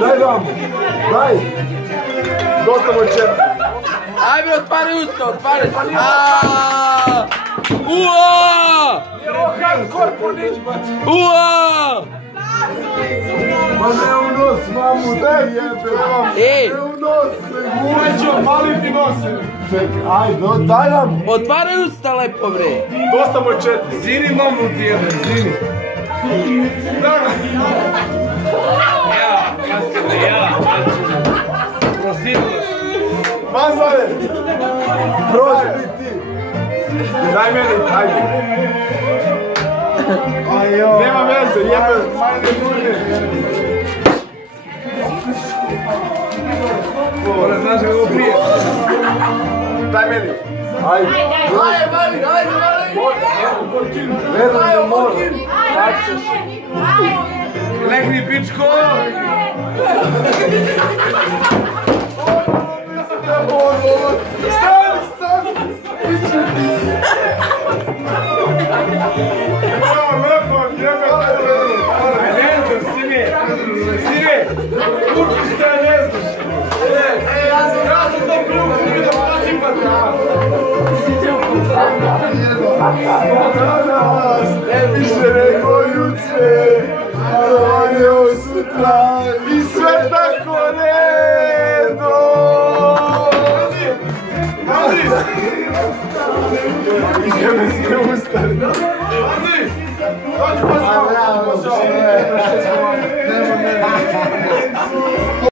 Daj vamo, daj. Dosta moj četiri. Ajme, otvari usta, otvari. Uaa! Uaa! Ma ne u nos, mamu, daj jebe. Ej! Ne u nos, neću, mali ti nose. Čekaj, ajde, daj nam. Otvari usta lepo, bre. Dosta moj četiri. Zini mamu ti jebe, zini. Evo, kaskade, evo. Prositno. Mazale! Prođi ti! Daj meni, ajde! Nema veze, jebe! Mora, znaš kako prije! Daj meni! Ajde! Ajde! Verujem da mora! Legni, pičko! Stani! Evo, lepo, jebe! Ne znam, sine! Kurku ste, ne znaš! Ja sam to prvo kupio da plaćim patrava! Više nego juče, a evo sutra i sve tako redom! Mazi! Jebe se ustane! Mazi! Dođi pa sam!